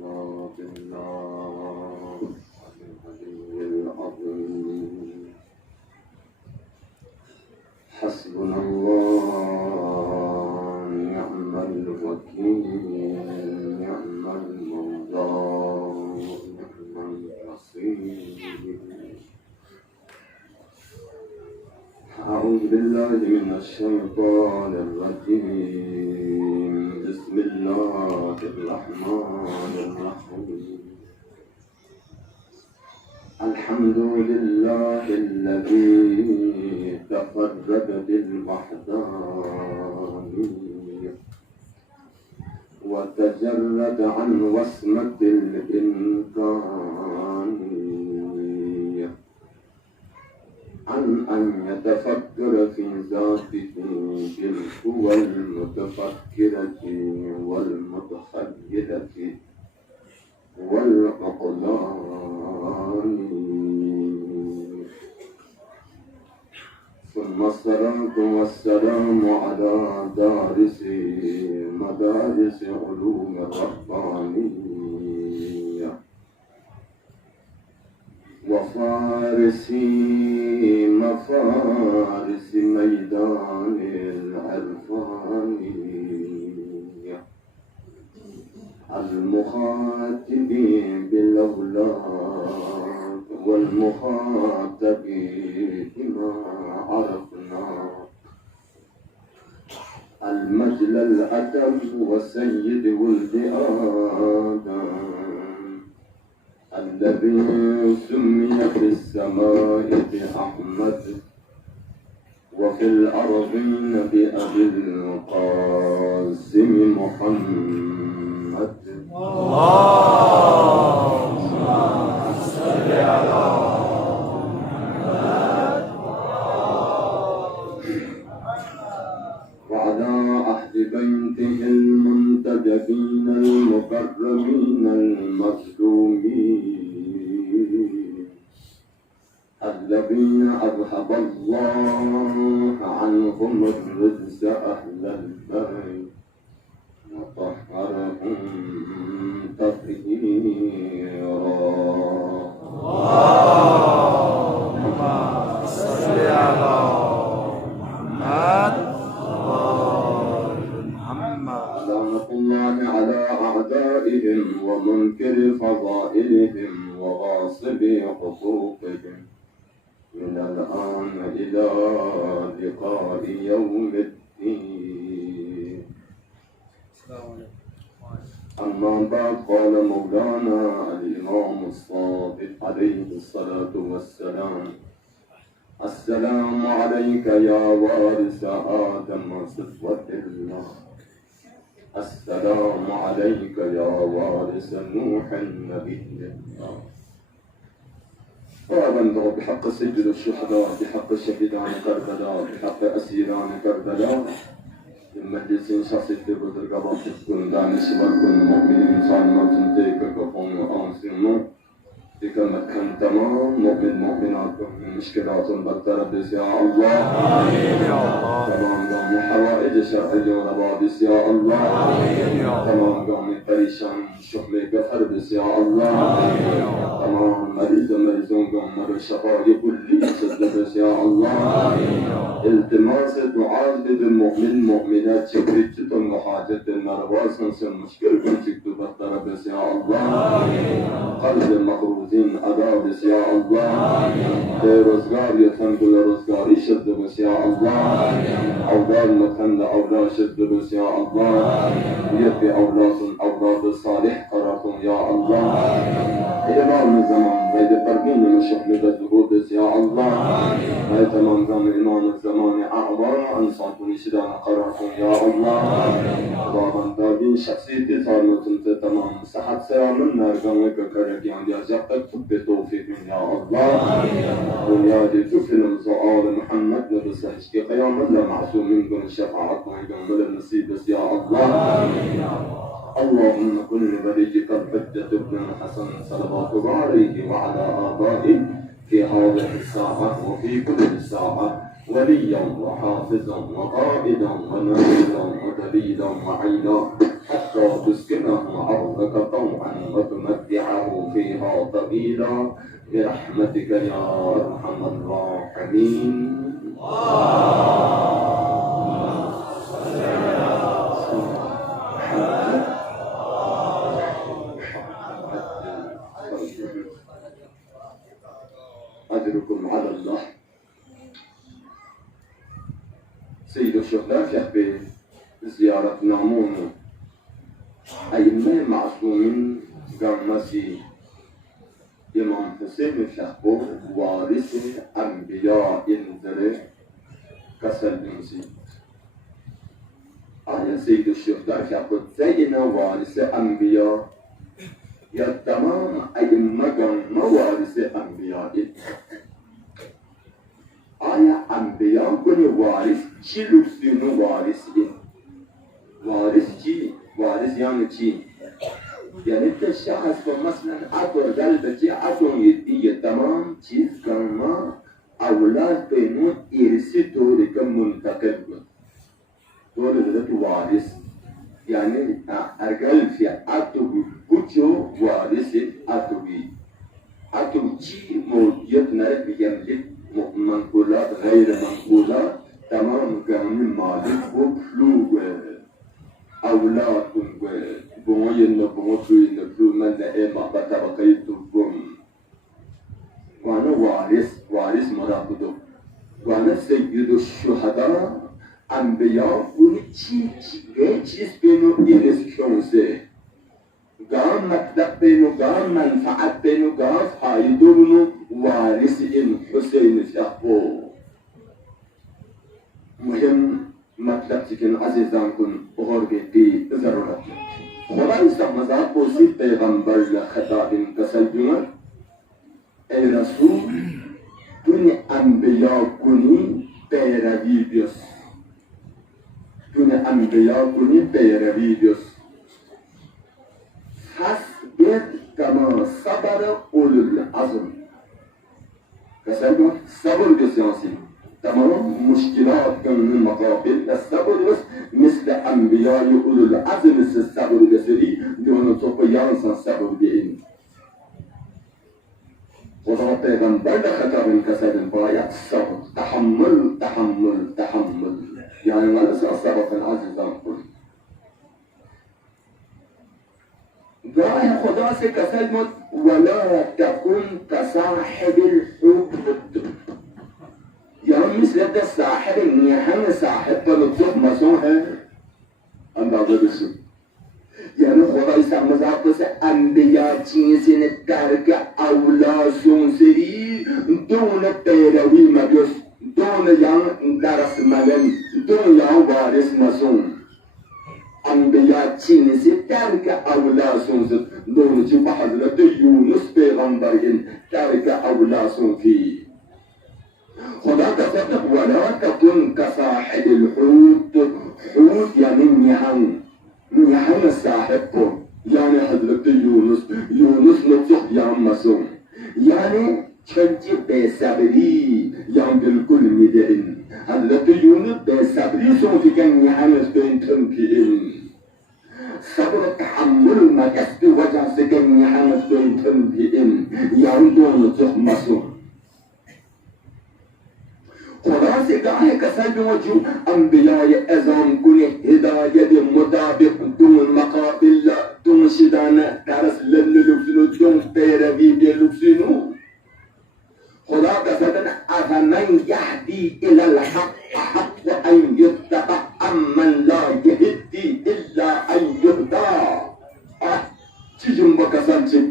بالله العلي العظيم. حسبنا الله نعم الوكيل نعم المولى نعم النصير. أعوذ بالله من الشيطان الرجيم. بسم الله الرحمن الرحيم. الحمد لله الذي تفرد بالوحدانية وتجرد عن وصمة الإمكانية عن أن يتفكر في ذاته بالقوى المتفكرة والمتخيلة والعقلان. ثم الصلاة والسلام على دارس مدارس علوم الربانية وفارسي مفارس ميدان العرفانية المخاطبين بالأولاد والمخاطبين بما عرفنا المجل الأدب وسيد ولد آدم الذي سمي في السماء بأحمد وفي الأرضين بأبي القاسم محمد. اللهم صل على محمد وعلى أهل بيته المنتجبين المكرمين المظلومين الذين أذهب الله عنهم الرجس أهل البيت وطهرهم تطهيرا. اللهم صل على محمد لعنة الله على أعدائهم ومنكر فضائلهم وغاصب حقوقهم من الآن إلى لقاء يوم الدين. أما بعد قال مولانا الإمام الصادق عليه الصلاة والسلام: السلام عليك يا وارث آدم صفوة الله. السلام عليك يا وارث نوح النبي الله. وأبلغ بحق سيد الشهداء بحق شهيدان كربلاء بحق أسيران كربلاء من مجلس شخصية بزرگوار كن دانشور كن مؤمنين صالحات تيك كفون وآنسين تلك مكان تمام مؤمن مؤمنات من مشكلات بالتربس يا الله. آمين يا الله. تمام قوم حوائج شرعية ونبادس يا الله. آمين يا الله. تمام قوم پریشان شحم بخر بس يا الله. آمين يا الله. تمام مريضون قوم مر شفاء كلي شد بس يا الله. آمين يا الله. التماس دعاء للمؤمن مؤمنات شكرت وحاجة المرواز نسل مشكل كنت بالتربس يا الله. آمين يا الله. قلب مخروزين أدابس يا الله. روزگار يتن كل روزگاري شد بس يا الله. أولاد متن أولاد شد بس يا الله. يبي أولاد صالح قراركم يا الله. إمام الزمان بيد فرقين مشحن بالزهود يا الله. تمام زمان إمام الزمان أعوان أنصاركم شدان قراركم يا الله. طبعا دابين شخصيتي صارمتن تمام صحت سلامن نرجمك كرجان يا جبتك بتوفيق يا الله. ونيادي تفلم سؤال محمد نبسحش في قيام الله معصوم منكم الشفاعة ويقوم النصيب يا الله. اللهم كن لوليك الحجة ابن الحسن صلوات الله عليه وعلى آبائه في هذه الساعة وفي كل ساعة وليا وحافظا وقائدا ونبيا ودليلا وعينا حتى حتى تسكنه أرضك طوعا وتمتعه فيها طويلا برحمتك يا أرحم الراحمين. أجركم على الله. سيد الشهداء يحبي زيارة نامون أئمة معصومين قرمسي إمام حسين شهبو وارث أنبياء إنزل كسل بمسي آية سيد الشهداء يحبي زينا وارث أنبياء يا تمام أئمة قرم وارث أنبياء آية أنبياء كل وارث چی لکسینو وارث این وارث چی؟ وارث یعنی چی؟ یعنی که شخص کو مثلا اگر قلب چی اگر یه تمام چیز کرما اولاد بینون ارسی طوری که منتقل بود طوری بودت وارث یعنی ارگل فی اتوبی کچو وارث اتوبی اتوبی چی موجود نرد بیملک منقولات غیر منقولات تمام كامل مالك وفلو أولادكم بوين بوين من لئيما بطبقيتكم وأنا وارث مراقبه وأنا سيد الشهداء أنبياء چیز بینو إرسكيون سي قام مكتب بینو قام منفعت بینو قام فايدو بینو وارث إن حسين شهبو مهم مطلب چکن عزیزان کن غور بیتی ضرورت خدای سمزاد بوسی پیغمبر لخطاب کسل جمعر ای رسول تون انبیاء کنی پیروی بیس تون انبیاء کنی پیروی بیس فاصبر کما صبر اولو العزم کسل جمعر صبر بسیانسی تمام مشكلات من المقابل الصبر بس مثل أنبياء أولو العزم الصبر بسري دون طبيان الصبر بإن وضع پیغمبر خطاب كسر بايات صبر تحمل يعني ما لسه الصبر العزيزان كل دعاء خدا سے کسر مت ولا تكن كصاحب الحوت يعني مثل ده الساحر النهاية ساحر بلطف مسوها اندازه بسو يعني خدا يسمى ذات انبياء چیزین درک اولاسون سری دون پیروی مبیس دون یان درس ملن دون یان وارث مسون انبیاء چیزین درک اولاسون سری دون چی بحضرت یونس پیغمبرین درک اولاسون فی خدا تصدق ولا تكن كصاحب الحوت حوت يعني نيهان الصاحب يعني حضرت يونس نطق يا مسوم يعني چنچی بصبری يعني بالكل مدين حضرت يونس بصبری سون في كان نيهان استوين تنبيين صبر تحمل ما كسب وجه سكن نيهان استوين تنبيين يعني دون نطق مسوم خدا سے کہا کسل جو انبیاء اعظام کنے ہدایت مطابق دون مقابل دون شدانہ درس لللوکسنو دون پیروی بلوکسنو خدا کسدن افمن یهدی الى الحق حق ان یتبع امن لا یهدی الا ان یهدا چی جنبا کسل چی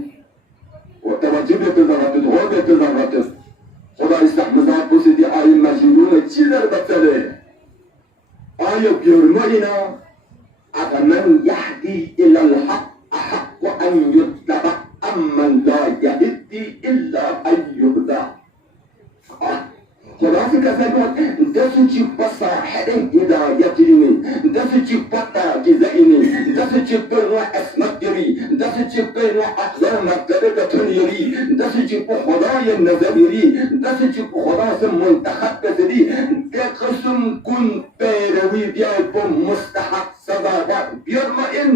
و توجه بتظرفت خدا استحمزات بسيدي آية مجنونة چیزر بطله آية بيرمينا أفمن يهدي إلى الحق أحق أن يتبع أمن لا يهدي إلا أن يهدى خدا سے کسر دسو چی بسا حدن هدایت جنین دسو چی پتا جزائنین دسو چی برنو اسمت جری دسو چی برنو احضر مقدر تنیری دسو چی پو خدای نظری دسو چی پو خدا سے منتخب کسری ده قسم کن پیروی بیای پو مستحق صداقت بیرمئن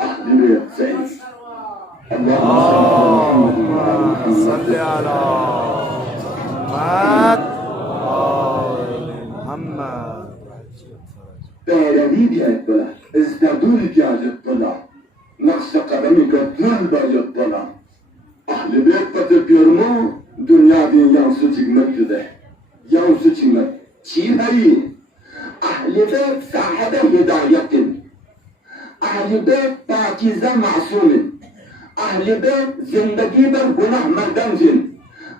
أهل السيد اللهم صل على محمد تهربي يطلع ازدادوا يطلع نقص قدمك ذنب يطلع أهل بيت بتبيرمو دنيا دي ينسوتك مكده ينسوتك مك چی هایی أهل بيت صاحب هداية أهل بيت پاکیزه معصوم أهل بيت زندگی بر گناه مردمزن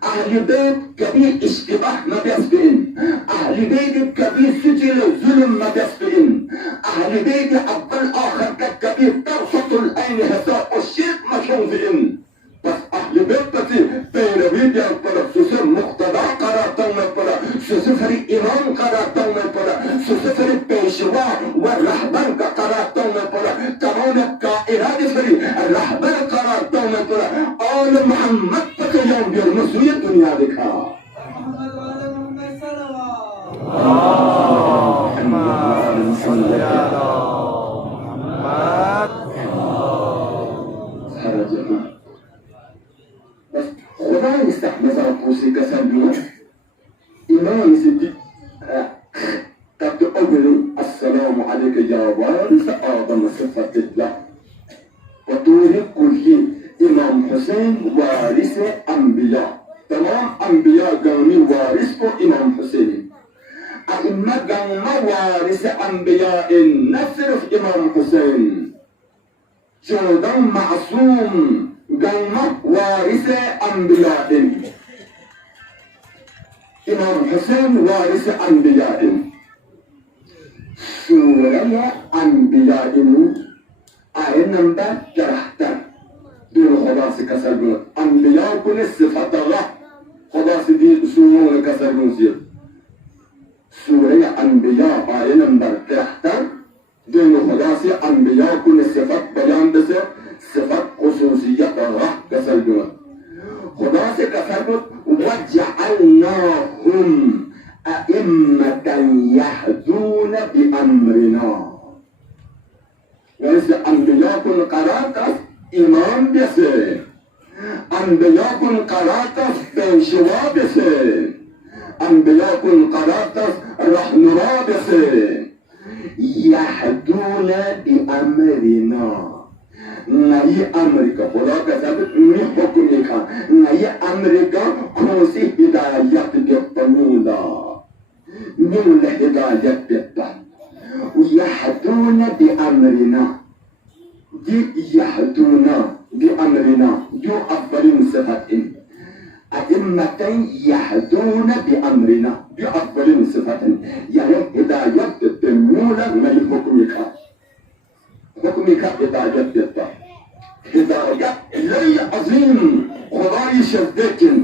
أهل بيت کبھی اشتباه مدسبئن أهل بيت کبھی سجل ظلم مدسبئن أهل بيت أول آخر کبھی طرفة العين حساب الشرك مشوزئن بس أهل بيت بس پیروی دیار پڑا سوسے مقتدا قرار داؤں پڑا سوسے فری امام قرار داؤں پڑا سوسے فری پیشوا و رہبر کا قرار داؤں پڑا تمام کائنات فری رہبر قرار داؤں پڑا آل محمد پتہ یوم بیار مسوی دنیا دکھا محمد وعلى محمد صلوات اللهم صل على محمد بس خدا يستحمل قوسي كسبنا إمام سيدي تبدأ أول السلام عليك يا وارث آدم صفة الله وطول كل إمام حسين وارث أنبياء تمام أنبياء قومي وارث إمام حسين أئمة قوم وارث أنبياء نصرف إمام حسين جودا معصوم قوم وارث أنبياء إمام حسين وارث أنبياء سورة أنبياء آية نمبر جرحتر دون خلاص كسرون أنبياء كل صفات الله خلاص دي سورة كسرون سير سورة أنبياء آية نمبر جرحتر دون خلاص أنبياء كل صفات بيان بس صفات خصوصية الله كسرون خلاص كسرون وجعلناهم أئمة يهدون بأمرنا وليس أنبياء قرات إمام بسه أنبياء قرات بشوا بسه أنبياء قرات رحمنا بسه يهدون بأمرنا نئی امریکا خدا کا ثابت می حکمی کا نئی امریکا کھوسی ہدایت دیتا مولا هدایت دیتا ويهدون بأمرنا دي يهدون بأمرنا جو أفضلين صفاتين أئمة يهدون بأمرنا بأفضلين صفاتين يعني هدايت مولا من حكمك حكمك هدايت دیتا هدايت لي عظيم خدای شدكن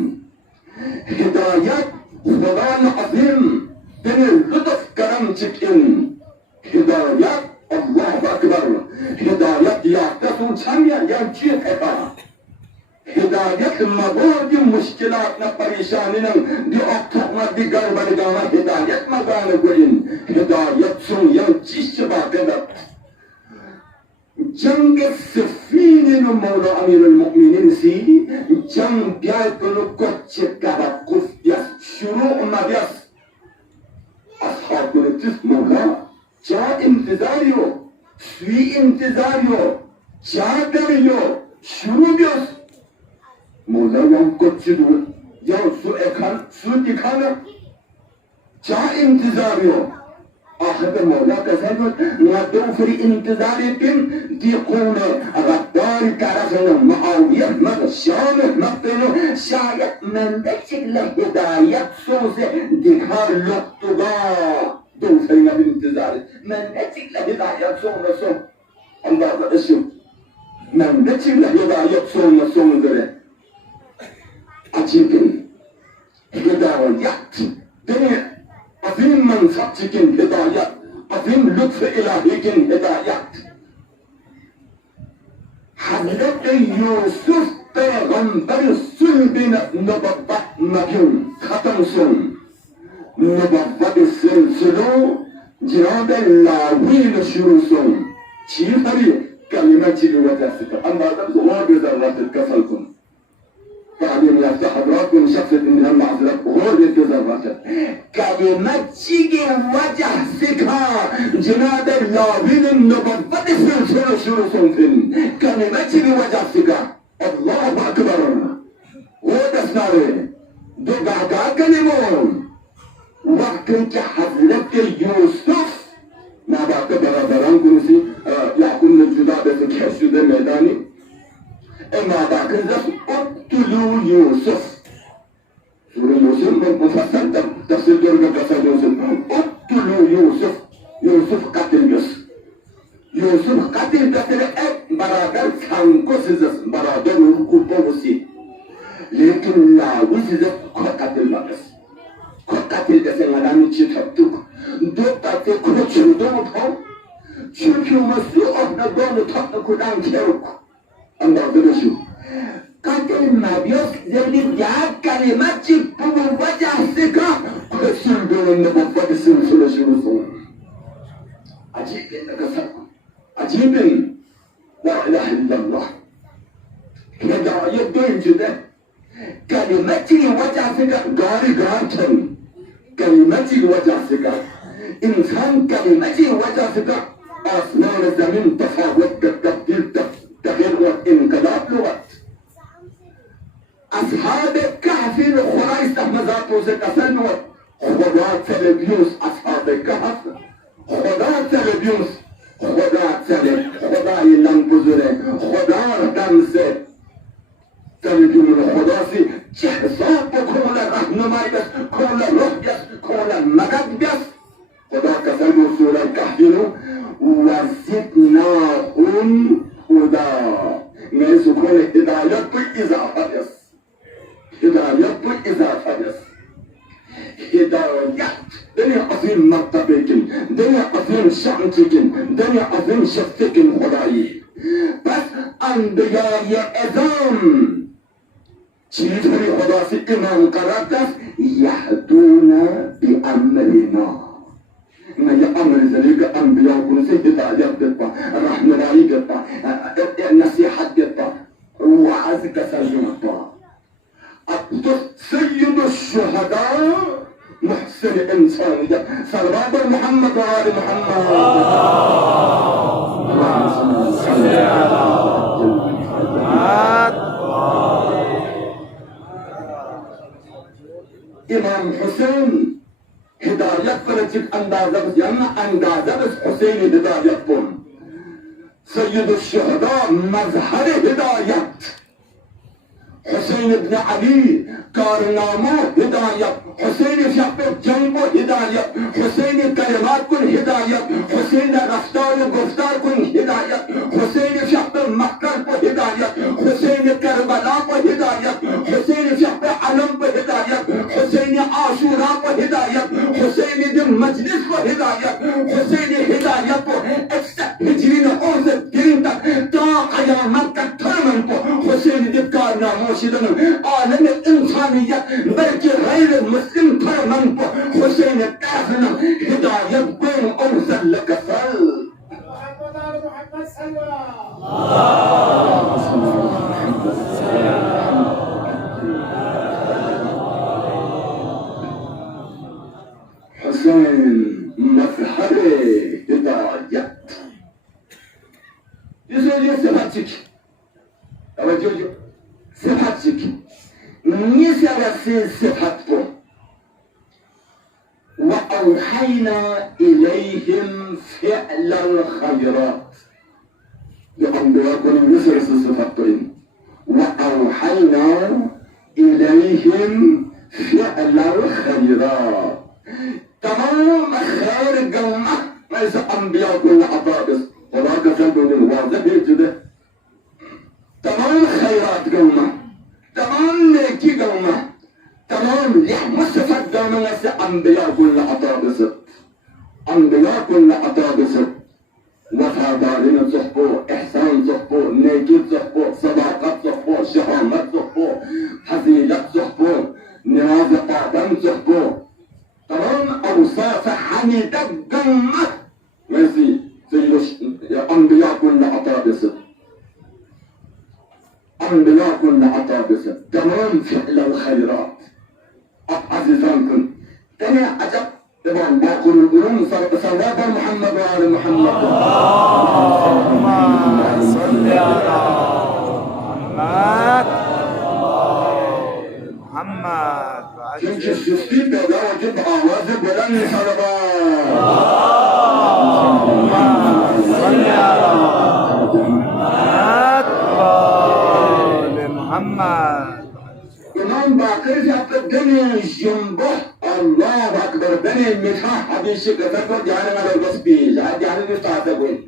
هدايت خدای عظيم بن لطف کرم چکن هدايت الله أكبر هدايت يعتقد سميا ينشي خطا هدايت مبود مشكلاتنا پریشانینا دي اقتقنا دي گربرگانا هدايت مگانا گوين هدايت سن ينشيش باقنا جنگ سفين مولا أمير المؤمنين سي جنگ بيالكنو كتش كبا قف يس شروع ما يس أصحاب نتف مولا جا انتظاريو سوي انتظاريو جا دريو شروع يس مولا يوم كتش دو يوم سو دكانا جا انتظاريو آخر مولا كسبت ندو في انتظاركم دي قومة غدار كرفنا معاوية مغشام مقتنو شايد من دكتك لهداية سوزة ديكار لقطبا دو في انتظارك من دكتك لهداية سوزة الله اسم من دكتك لهداية سوزة عجيب هدايات دنيا عظيم منصبك هدايات عظيم لطف إلهيك هدايات حضرت يوسف پیغمبر صلب نبوت مگون ختم سن نبوت سلسلو جناب لاویل شروع سن چی فری کلمه چی وجه سکر اما دم بذرات الكسل کن تعلیم یافته حضراتكم شخص انها معذرت غور بذرات کلمه چی وجه سکر جناب لاویل نبوت سلسلو شروع سن کلمه چی وجه سکر الله أكبر ودسناه دو بعدا كلمون وقت حضرت يوسف ما بعد برادران كنسي يعقون الجداد في كحشد الميداني اما بعد ذلك اقتلوا يوسف سورة يوسف مفصل تفسير درجة قصة يوسف اقتلوا يوسف قتل يوسف قتل برادر سانكو سيزس برادر وكوبو وسي لكن لا وسيزس قتل مقص قتل دسن علامي تشتبتوك دوتا تكوچو دوتو شوكيو مسو ابنا دونو تاكو دان كيروك اما بدشو قتل ما بيوس زي ديا كلمات بو وجه سكا كسل دون نبوة سلسلة شروع عجيب انك سكو عجيب لا إله إلا الله هداية دين جدا كلمتي وجهك غاري غارتن كلمتي وجهك إنسان كلمتي وجهك أسنان الزمين تفاوت تبديل تغيير وانقلاب لغة أصحاب الكهف الخرايس أحمزات وزكسن خضات سلبيوس أصحاب الكهف خضات سلبيوس خدا چلے خدا یہ لنگ گزرے خدا دم سے تلگی من خدا سی چہزاب کو کھولا رہنمائی بس کھولا روح بس کھولا مدد بس خدا کا سلم سورہ کہینو وزدناهم خدا میں سکون ہدایت پر اضافہ بس ہدایت پر اضافہ بس هدايات دنيا عظيم مرتبكن دنيا عظيم شأنكن دنيا عظيم شفتكن خداي بس أنبياء أعظم چیزی خدا سے امام قرار دست يهدون بأمرنا ما يأمر ذلك أنبياء كن سے ہدایت دیتا رحمنائی دیتا نصیحت دیتا وعظ کا سرجمتا سيد الشهداء محسن إنسانية صلوات محمد وآل محمد اللهم صل على إمام حسين هداية فرجك أندازة بس يعني أندازة بس حسين هداية بون سيد الشهداء مظهر هداية حسين بن علي کارنامہ ہدایت حسین شب جنگ و ہدایت حسین کلمات کن ہدایت حسین رفتار و گفتار کن ہدایت حسین شب مکر کو ہدایت حسین کربلا کو ہدایت حسین شب علم کو ہدایت حسین عاشورا کو ہدایت حسین مجلس کو ہدایت حسین ہدایت کو ہجرین اوز دین تک تا قیامت کا ترمن کو حسین جب کارناموں شدن عالم انسانیت بلکہ غیر مسلم ترمن کو حسین کافنا ہدایت بین اوزن لکفل محمد صلی حسين مظهر هداية يسوي صفاتك أوجه صفاتك نسأل صفاتكم وأوحينا إليهم فعل الخيرات لأنبياءكم نسأل صفاتكم وأوحينا إليهم فعل الخيرات تمام خير قومة ليس أنبياء كل عطابس وذاك سنبون الواضح جدا تمام خيرات قومة تمام نيكي قومة أنبياء كل أطابس أنبياء كل أطابس وفادارين صحبو إحسان صحبو نيجي صحبو صداقة صحبو شهامة صحبو حزيلة صحبو نواز آدم صحبو تمام أوصاف حميدة جمة ماشي أنبياء كل أطابس أنبياء كل أطابس تمام فعل الخيرات عزيزانكم تاني عجب طبعا باقر القرون صلوات محمد وعلى محمد اللهم صل على محمد çünkü süslü bedavacı avazı gelen salavat اللهم صل على محمد İmam Bakır yaptı beni jumbuh Allahu Akbar beni mitah hadisi kafir yani على قصبي يعني نستعتقد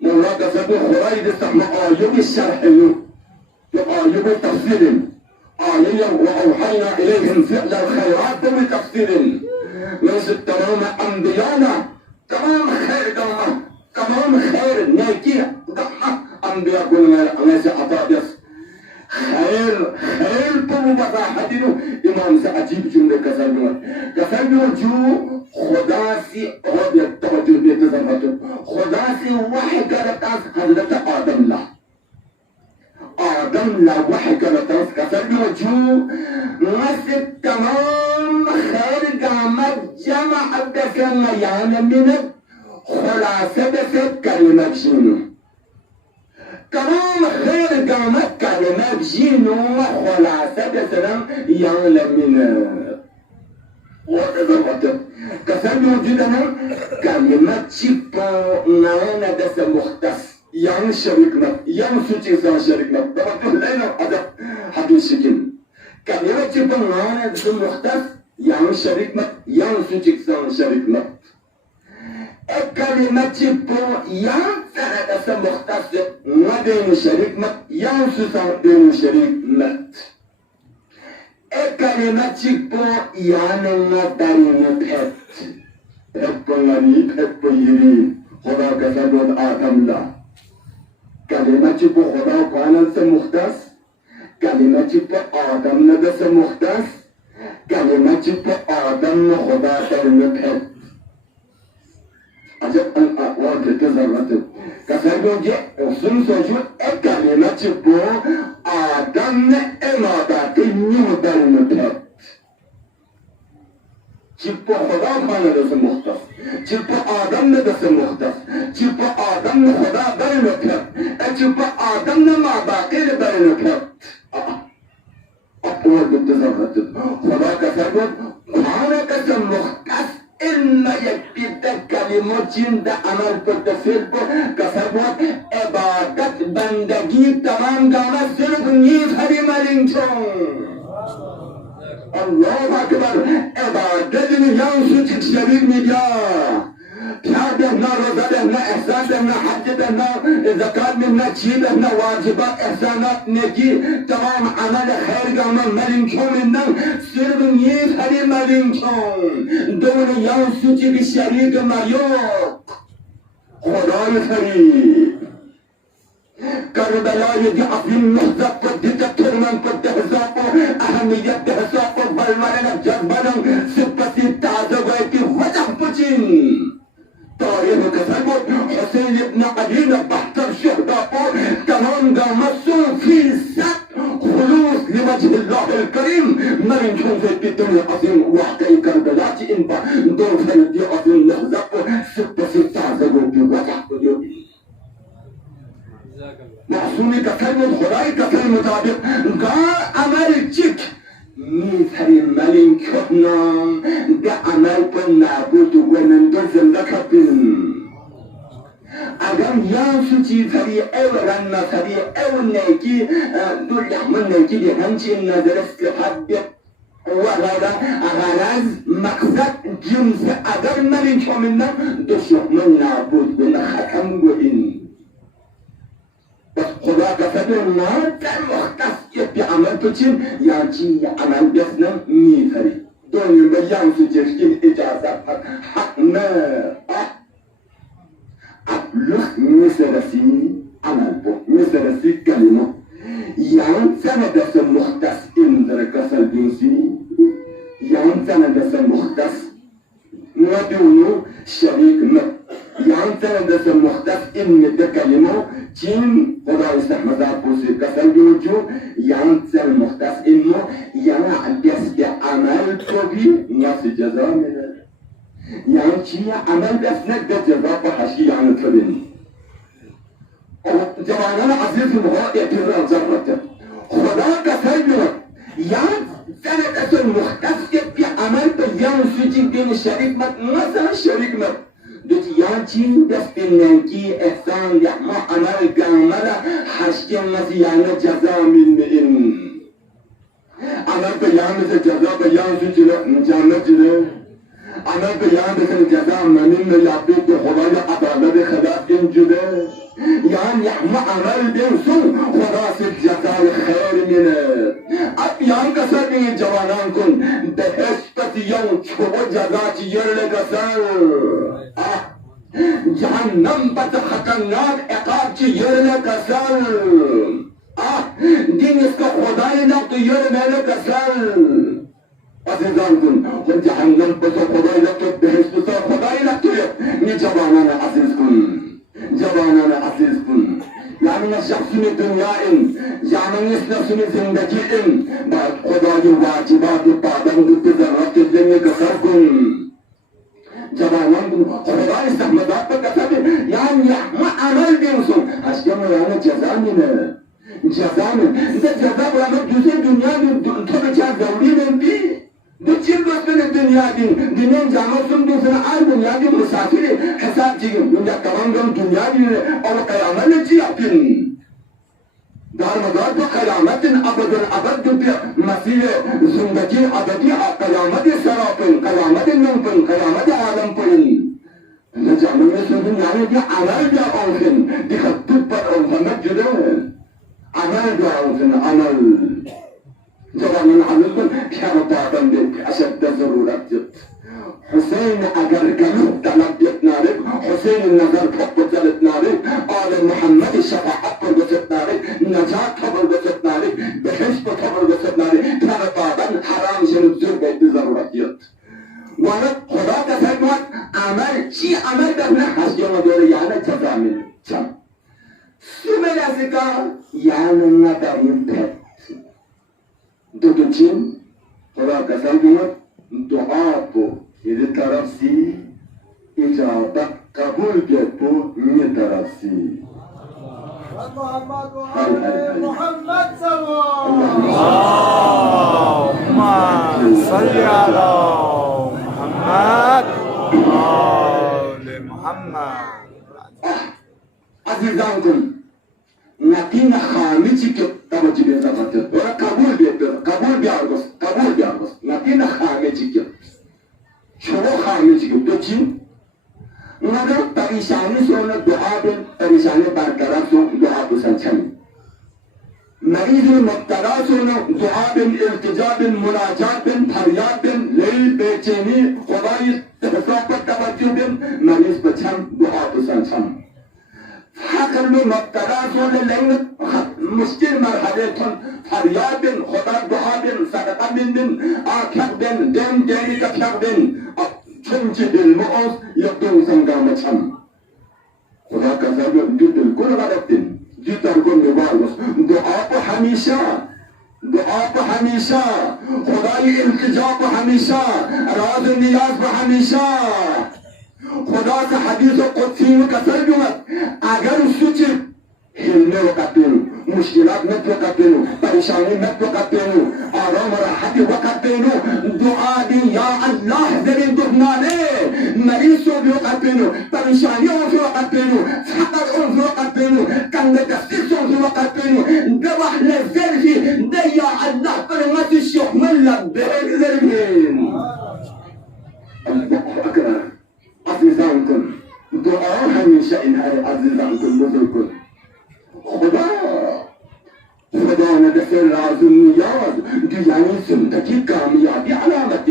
مولا قصبي خرايد استحمى آيوب الشرح آيوب التفسير آية وأوحينا إليهم فعل الخيرات بتفسير ليس تمام أنبيانا تمام خير دمه تمام خير ناكية دمه أنبياء كلنا ليس أطابس خير بمباحتنا إمام سأجيب جملة كسرنا جو خداسي هو يتوجه بيتزمته خداسي واحد كرتاس حضرت آدم لا واحد كرتاس كسرنا جو نسب تمام خير قامت جمع دكنا يعني من خلاصة بسد كلمة جنو تمام خير قامت كلمات جينو خلاصة بسلام يعلم من وقدر كسبنا جدنا كلمات شبه نانا دس مختص يعني شريكنا يعني سوتيسان شريكنا طبعا لنا هذا حدو سجن كلمات شبه نانا دس مختص يعني شريكنا يعني سوتيسان شريكنا الكلمة تبو ينفع اسم مختص ما بين شريك مت ينفع بين شريك مت الكلمة تبو يعني ما بين بحث بحث غني بحث يري خدا كسبت آدم لا كلمة تبو خدا كان اسم مختص كلمة تبو آدم ندس مختص كلمة تبو آدم خدا بين بحث عجب الأقوال تتزرت كسرنا جاء سنسوجو الكلمة بو آدم إمادات نيودر نبهت جبو خدا خانه دس مختص جبو آدم ندس مختص جبو آدم خدا بر نبهت جبو آدم نما باقي بر نبهت أقوال تتزرت خدا كسرنا خانه دس مختص إما يكبر كلمات جند عمل بالتفسير كسبوات عبادة بندگی تمام دامه صرف نیز هری ملینچون الله أكبر عبادة میان سوچک شریک میگه پیار دهنا روزه دهنا احسان دهنا حج دهنا زکات دهنا چی دهنا واجبات احسانات نگی تمام عمل خیر دامه ملینچون اینا صرف نیز هری ملینچون دنیا سوچک شریک مایوک خدای فرید کربلای ضعفین محضب قدت کرمان قد حساب اهمیت حساب بالمرن جذبان سپسی تعذبایتی وجه پچین تاریخ کسبت حسین ابن علی بحتر شهداء تمام قامسو في سد خلوص لوجه الله الكريم مرن شوف في الدنيا عظيم وحكي كربلات انبا دور فرد عظيم نهزق سپسی تعذبایتی وجه پچین معصومی کسل خدای کسل مطابق قال عمل چک میفری ملین کنم ده عمل کن نابود و من دو زنده بین اگر یاسو چی فری او رن فری او نیکی دول یحمل نیکی دی همچین ندرست لحد وغدا غرض مقصد جنس اگر ملین کنم دو یحمل نابود و نختم و این خدا كسبنا ما كان مختص يبي عمل بتشين يجي عمل بسنا ميفري دنیا به یانس جشکین اجازت حق نه ابلغ مثلسی عمل بو مثلسی کلمه یان سندس مختص این در کسل دینسی یان سندس مختص ندونو شریک مت یان سندس مختص این مده کلمه چین خدا استحمدات بوسی کسل دینجو یان سن مختص این مو یان دست عمل تو بی ناس جزا میده یان چیه عمل دست نده جزا با حشی یان تبینی جوانان عزیز مها اعتراض ضرورته خدا کا سرجو یان سند اصل مختص بی عمل تو یان سوچی بین شریک مت مثلا شریک مت دوت یان چین دست ننکی احسان یا ما عمل کامل حشی مسی یان جزا من این عمل بیان سے جزا بیان سوچی جانت جده عمل بیان سے جزا منین یابی که خدا یا عدالت خدا این جده یعنی ما عمل بین سن خدا سے جزای خیر منه اب یان کسر بین جوانان کن بهشت پس یون چوب جزا چی یرل کسر جهنم پس خطرناک عقاب چی یرل کسر دین اس کا خدای نق تو یر میل کسر عزیزان کن خود جهنم پس خدای نق تو بهشت پس خدای نق تو نی جوانان عزیز کن جوانان عزیز کن یعنی شخصی دنیا این یعنی نفسی زندگی این باید خدای واجبات پابند بزرگت زنی کسر کن جوانان کن خدای استحمدات پر کسر یعنی ما عمل بینسون اشکم یعنی جزا مینه جزا من ده جزا برای دوسری دنیا دین تو بچه دوری من بی دو چیز دوست من دنیا دین دینن جامعه دوسرا آن دنیا دین مسافر حساب چیگم دنیا تمام دنیا دین اور قیامت چی اپین دار مدار تو قیامت ابد الابد بی مسیح زندگی ابدی قیامت سراپن قیامت نمپن قیامت عالم پن نجامعه دنیا دی عمل بیا آنکن دی خطوط پر آنکن جده عمل دعوتنا عمل جوانان عملكم كانوا بعضاً بك أشد ضرورة حسين أجر قلوب تلبيتنا لك حسين النظر حب تلتنا لك آل محمد الشفاعة بسطنا لك نجاة خبر بسطنا لك بحشب خبر بسطنا لك كانوا بعضاً حرام شنو بزر بيت ضرورة وانا خدا تسلمت عمل شي عمل دفنا حسيا ودوري يعني جزا من جم سملاسكا يعني ندارين بيت دوتوچين خدا تسلمت دعا کو یہ طرف سی اجابت قبول کے تو یہ طرف سی محمد صلى اللهم صل على محمد آل محمد عزیزان کن نتین خامیچی که توجه به زبانت و قبول بیارگست نتین خامیچی که شما خامیچی که تو چی؟ مگر پریشانی سونا دعا بین پریشانی برقرار سون دعا بسن چمی مریض مبتلا سونا دعا بین التجا بین مناجات بین فریاد بین لیل بیچینی خدای حساب پر توجه بین مریض بچم دعا بسن چم حقل میں مبتلا سونا لین مشکل مرحلے تن فریاد بین خدا دعا بین صدقہ بین آکھک بین دین دینی ککھک بین چونچه بالمعاص يقدر سنگام چم خدا کا سبب جو بالکل غلط دین جو ترکن نبارس دعا کو ہمیشہ خدای التجا کو ہمیشہ راز نیاز کو ہمیشہ خدا کا حدیث و قدسی میں کسر جمت اگر سوچے ہلنے وقت دینو مشکلات مت وقت دینو پریشانی مت وقت دینو آرام راحت وقت دینو دعا دی یا اللہ زمین دخنانے مریض سو بھی وقت دینو پریشانیوں سے وقت دینو فقر ان سے وقت دینو کند دستیسوں سے وقت دینو دواح لزرفی دی یا اللہ فرمت الشیخ من لبیک زرفین اللہ اکبر عزیزان کن دعا ہمیشہ انہائی عزیزان کن بزرگ کن خدا ندفع راز النیاز دیانی زندگی کامیابی علامت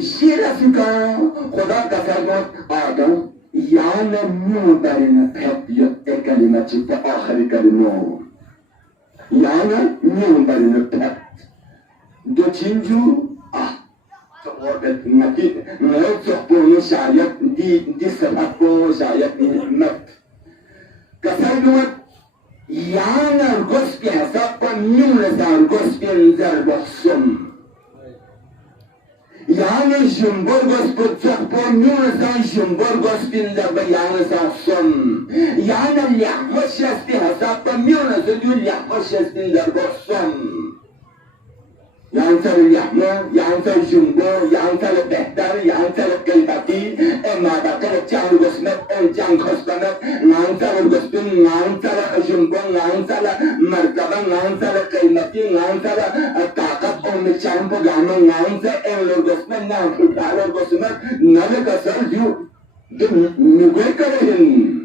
Shira suka khoda ka salmat adam yana mu barina pep yot kalima chitta akhir kalimo yana mu barina pep do chinju to orbit ngati no to pono shayat di sabat pono shayat mat ka salmat yana gospi hasab pa mu lazar gospi zar bossum Yani jumburgos putsakpo nyunasan jumburgos pinda bayanasan son. Yani liyakmasyas di hasapa nyunasan yu liyakmasyas pinda boson. Yang sa liyakma, yang sa jumbo, yang sa behtar, yang sa kalbati, emada kala chang gosmet, chang khosbamet, ngang sa gospin, ngang sa jumbo, ngang sa martaba, ngang sa kalbati, ngang sa takat on chang pagama, ngang sa gosmet, ngang sa gosmet, nale kasal yu, mugay karahin.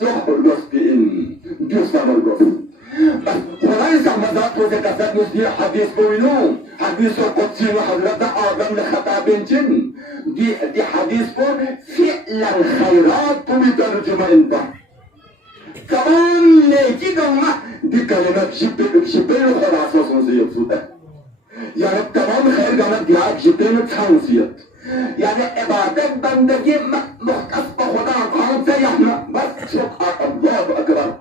Sohor gospin, Gustavo gospin. Quran samazat ko se kasat musdi hadis ko inu, hadis ko qudsi wa hadrat Adam le khatabin jin. Di hadis ko fi'l al khairat ko bitarjuma inta. Kaman neki kama di kalimat shibir khalasos musiyat suda. Yani tamam khair kama diak shibir tansiyat. Yani ibadat bandagi muhtas pa khuda khan se yahna bas الله أكبر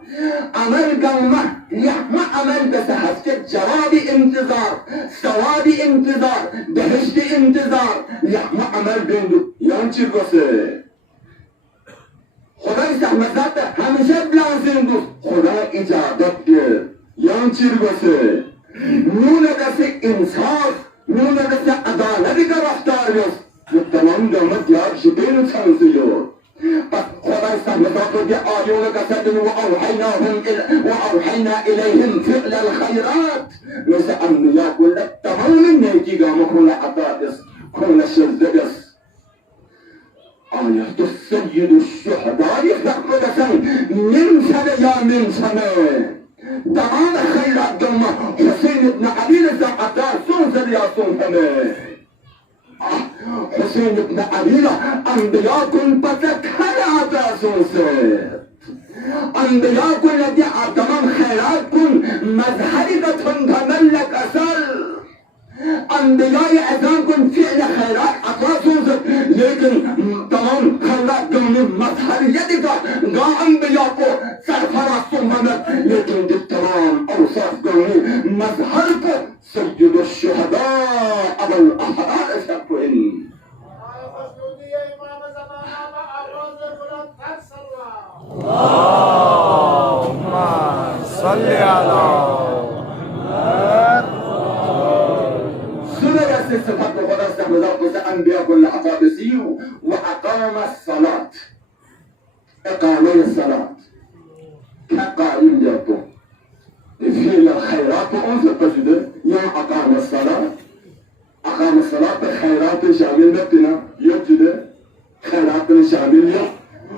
عمل قومه يحمى عمل بس حسك جوابي انتظار ثوابي انتظار بهشت انتظار يحمى عمل بيندو ينشي قصة خدا يسحمى ذاته همشة بلانسيندو خدا إجابت ينشي قصة نونا دس إنصاف نونا دس عدالة بك رفتار يس يتمام قومت ياب شبين تنسيو خدا استهمتوا بآيون كسد وأوحينا إليهم فعل الخيرات نسأل الله كل تمام نيجي قام كل عطائس كل شرزقس آيات السيد الشهداء يخلق سن من سنة يا من سنة تمام خيرات جمع حسين بن علي لزعتار سنسل يا سنسل حسين بن علي أنبياء كن بتكهر عطاسون سيد أنبياء كن لدي عطمان خيرات كن مظهرقة تملك أسل أنبياء أذان كن فعل خيرات عطاسون سيد لكن تمام خيرات كن مظهر يدك قا أنبياء كن سرفرات سنهمت لكن دي تمام أوصاف كن مظهر كن سيد الشهداء أبو الأحرار أشكوين اللهم صل على سنة صفات خدا استحمدات أنبياء كل أقابسي وأقام الصلاة إقام الصلاة كقائم جاته في الخيرات أنفق بسده يوم أقام الصلاة خيرات شامل بتنا يجده خيرات شامل يوم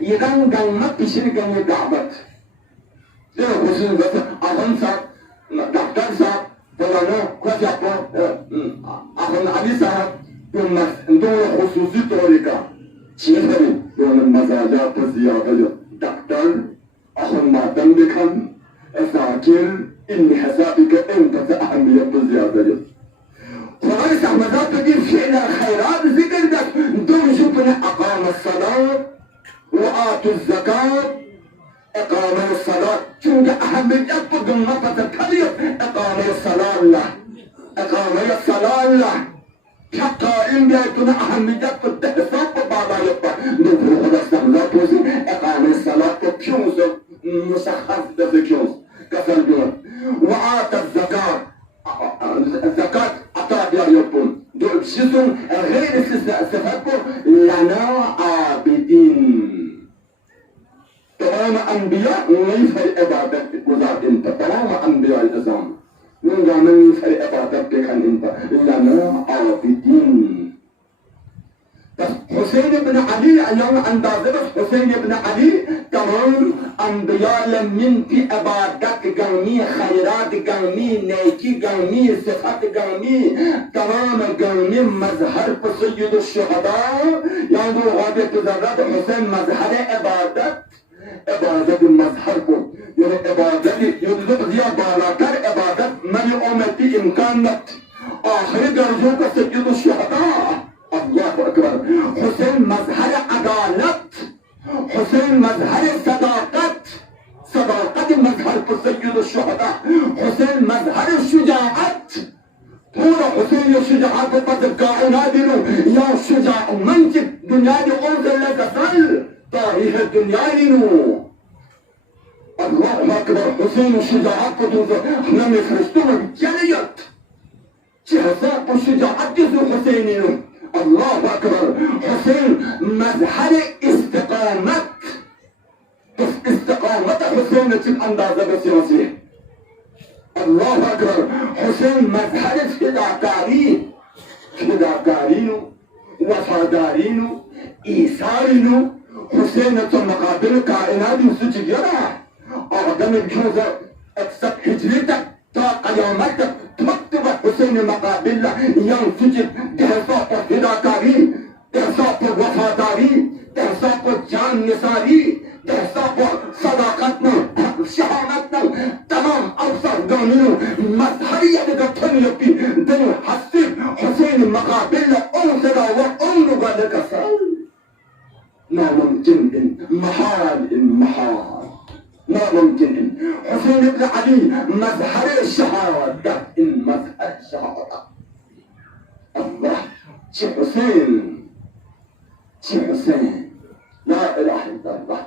idan gan ma pishir gan ye da'wat da husun da ahan sa daktar sa falana ko ja ko ahan ali sa don mas don khususi torika ci da don mazajat ziyada daktar ahan ma dan kan أفكر إن حسابك أنت أهمية بزيادة فليس مذاك تجيب فعل الخيرات ذكر لك دون شوفنا أقام الصلاة وآتوا الزكاة إقام الصلاة شو أهمية بقمة الكلية إقام الصلاة له إقام الصلاة له حتى إن بيتنا أهمية بالتحساب بابا يبقى نقول خلاص نملاك إقام الصلاة بكيوز مسخف بكيوز كفر دون وآت الزكاة الزكاة أطابع يبون دول بشيطون غير استفادكم لنا عابدين تمام أنبياء ونيف العبادة وذات انت تمام أنبياء الإسلام من قام ينيف العبادة كان انت لنا عابدين حسين بن علي أيام أندازة حسين بن علي تمام أنبياء لمن في عبادات قومي خيرات قومي نيكي قومي صفات قومي تمام قومي مظهر سيد الشهداء يعني غادة تزرد حسين مظهر عبادات المظهر يعني عبادات يدلق زيادة بالاكار عبادات من أمتي إمكانت آخر درجوك سيد الشهداء الله أكبر حسين مظهر عدالة حسين مظهر صداقة مظهر سيد الشهداء حسين مظهر الشجاعة طول حسين الشجاعة بطل الكائنات يا شجاع منجب دنيا دي أنزل لك سل تاريخ الدنيا دينو الله أكبر حسين الشجاعة بطل احنا مفرستون جليت شهزاء الشجاعة دي حسينينو الله أكبر حسين مظهر استقامة حسين تبقى أندازة بسياسية الله أكبر حسين مظهر فداكارينو وفادارينو إيثارينو حسين مقابل كائنات سجيرة أعظم الجوزة أكسب هجرتك تا قيامتك تكتب حسين مقابل ينسجد تحساب فداكاري تحساب وفاداري تحساب جان نساري تحساب صداقتنا شهامتنا تمام أوصر قانونو مظهرية تنيبي دنو حسين حسين مقابل أنسدا وأنو لك سال ما ممكن محال ما ممكن حسين بن علي مظهر الشهادة مظهر الشهادة الله شي حسين لا إله إلا الله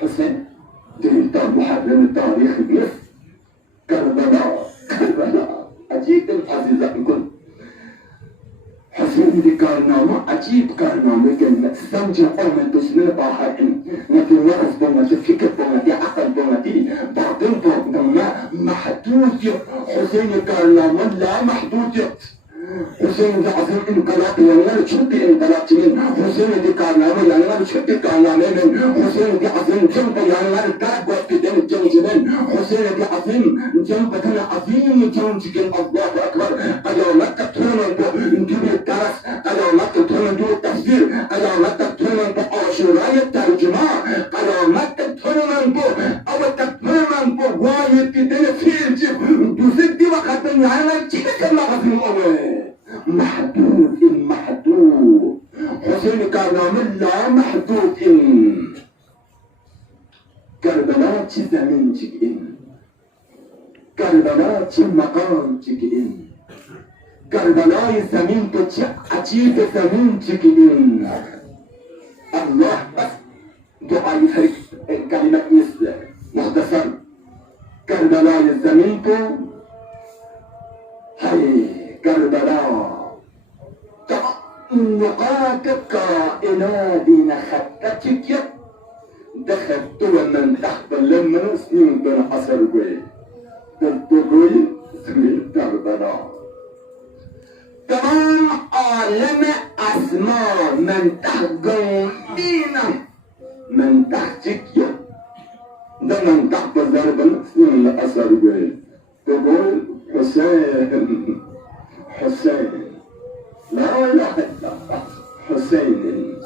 حسين تريد محرم التاريخ مصر كربلاء عجيب العزيزة الكل حسين دي كارنامة عجيب كارنامة كلمة سمجة أمة تسنى باحرين نتي ورث بومتي فكر بومتي عقل بومتي باطن بومتي محدود حسين كارنامة لا محدود حسين دي عظيم انقلاب يعني شدي انقلاب من حسين دي كارنامة يعني شدي كارنامة من حسين دي عظيم جنب يعني كاب وقت دين الجنج من حسين دي عظيم جنب كان عظيم جنج الله أكبر قيامتك تونن بو نجيب الدرس قيامتك تونن بو التفسير قيامتك تونن بو عاشوراء الترجمة قيامتك تونن بو أو تكتونن بو وايد دين فيل جيب دوسدي وقت يعني كده كان عظيم أوي محدود حسين كارنامة لا محدود كربلاء زمين جيكين كربلاء مقام جيكين کربلای زمین تو چه عجیب زمین چکیدین. الله بس دعای کلمت نیست، مختصر. کربلای زمین تو هی کربلا نقاط كائنات نخطتك دخلت ومن تحت لما سنين بن حصر قوي تلتقوي سمين كربلاء تمام عالم أسماء من تحت قومينا من تحتك ده من تحت ضرب سنين الأثر قوي تقول حسين حسين لا اله الا الله حسين.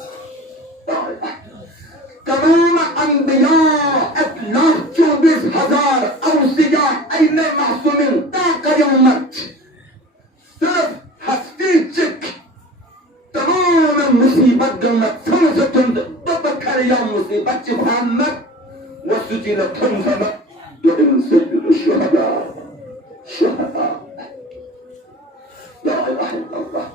تمام انبیاء اطلاق 24,000 اوصیاء این معصومین تا قیامت صرف هستی چک. تمام مصیبت قمت سمستند ببکر یا مصیبت محمد و سجلتن فمت وإن سجل الشهداء شهداء لا اله الا الله.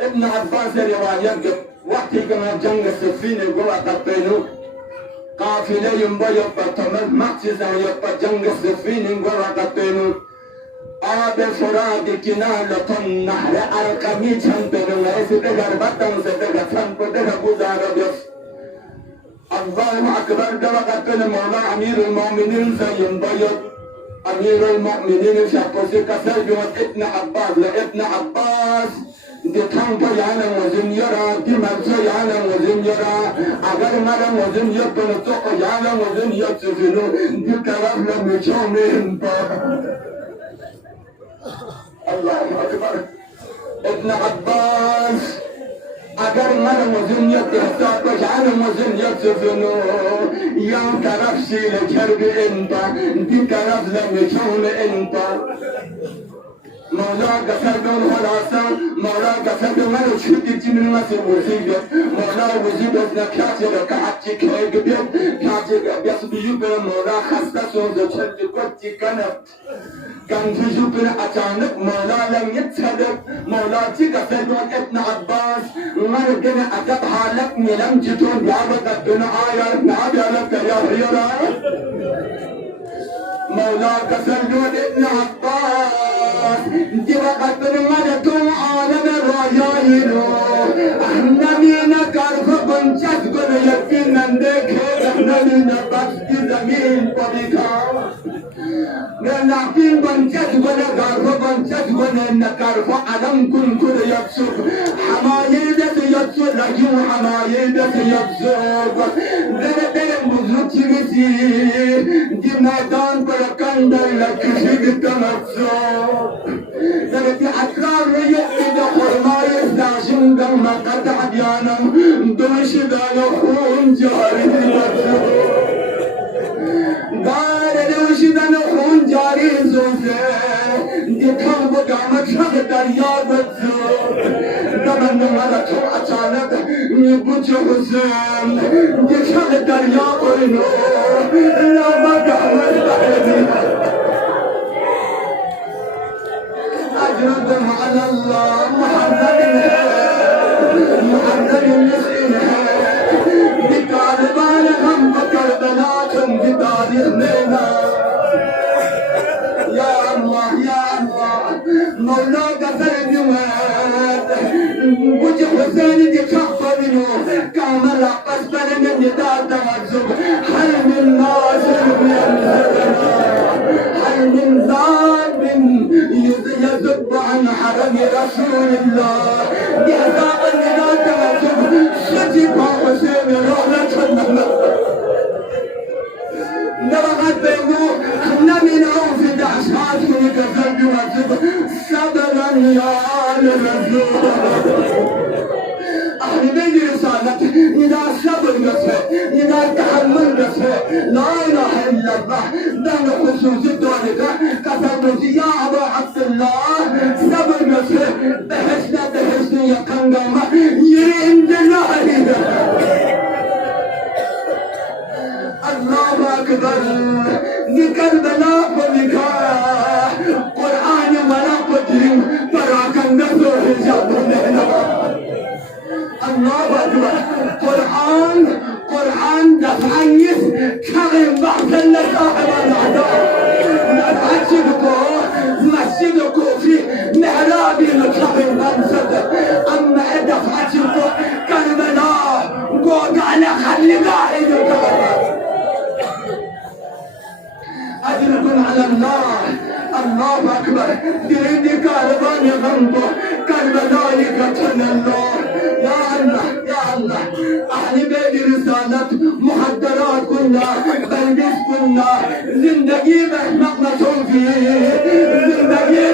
ابن عباس روايات وقت كما جنگ السفينة جوا قبينو قافلة ينبا يبقى تمام مقصد يبقى جنگ السفينة جوا قبينو آب فراد كنالة النهر أرقمي چندنو ويسي دغر بطن سدغر سنپو دغر گزار بس. الله أكبر جوا قبين مولا أمير المؤمنين سينبا أمير المؤمنين شخصي كسر جوات ابن عباس لابن عباس دي تنبا يعلم وزن يرى دي مرسى يعلم وزن يرى أغر مرم وزن يبن سوق يعلم وزن يتسفنو دي طرف لم يشومين الله أكبر. ابن عباس أغر مرم وزن يتحساب يعلم وزن يتسفنو يا طرف شيل كرب انت دي طرف لم يشوم انت. مولا قصر دون خلاصا مولا قصر دون منو شدي جنن مسي وزيد مولا وزيد ازنا كاتي ركعتي كيك بيت كاتي بيس بيوبنا مولا خستا سوزو چلد قدتي كنب كان تجوبنا أتانك مولا لم يتسدد مولا تي قصر دون ابن عباس مرقنا أتب حالك ملم جتون بيعبد ابن آيار نعبي لك يا حيرا. مولا قصر دون ابن عباس دي وقت ملكم عالم الرجايلو احنا مينا كارف بنشات قل يكفين ندك احنا مينا بس دي زمين بابيكا نعفين بنشات قل كارف بنشات قل نكارف عدم كل يبسوك حمايدة يبسوك لكن حمايدة يبسوك دل بزوك تغسي دي ميدان بركندر لك شيك تمسوك لكن أسرار يؤيد خرماي استعشن دم قطع ديانم دوش دا يخون جاري دار دوش دا يخون جاري زوزي دي تنب قامت شغ دريا بزو دمن ملكو أچانك نبوچ حسين دي شغ دريا قرنو لا مقامت بحدي أجرد على الله محمد مسئله بطالبان هم بكربلاتهم بتاريخنا. يا الله يا الله مولا قصر جواد وجه حسين دي شخص منه كامل عقص بلن النداء تغزب هل من ناصر ينزلنا هل من ذاب يذب عن حرم رسول الله بأساق النداء تغزب شجب حسين رحلة نبغت بينه خلنا من عوف دعشات في كفر وزب صبرا يا آل رسول أهل بيت رسالته إذا صبر نفسه إذا تحمل نفسه لا إله إلا الله دان خصوص الدولة كفر يا أبا عبد الله صبر نفسه بحسنا يا كنغما يرين الله الله أكبر لكربلاء فبكاه قرآن ولا النصر جابوا لنا. الله أكبر. قرآن دفعيس كريم بعض صاحب الأعداء. مسجدكم في محرابي الكريم بنصدق. أما دفعتكم كربلاء قود على خلي قاعد الكربلاء. أجركم على الله. الله أكبر. ديني كربان غنبه كربلاء قتل الله. يا الله يا الله. أهل بيت رسالة مخدرات كنا بلبس كنا زندگی مقمتهم فيه زندگی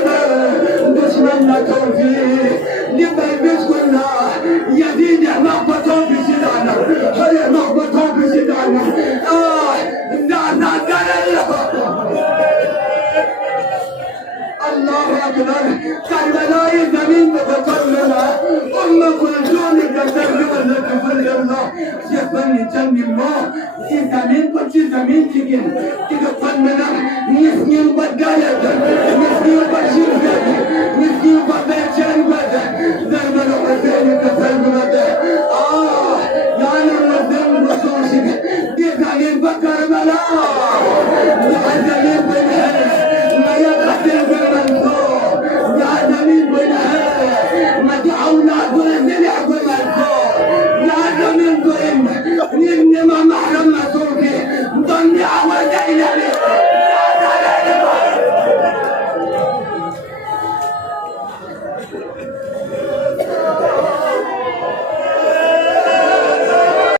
دشمنتهم فيه لبلبس كنا يزيد مقمتهم في سدانا هل مقمتهم في سدانا الله أكبر. كربلاء زمين بتطلنا أم كلثوم كترجم لك فل الله شفني جنب الله في زمين كل زمين تجين تطلنا نسنين بدالة نسنين بشير نسنين ببيتشان بدا زرب الحسين كترجم يا نور الدم بصوصك دي زمين بكربلاء.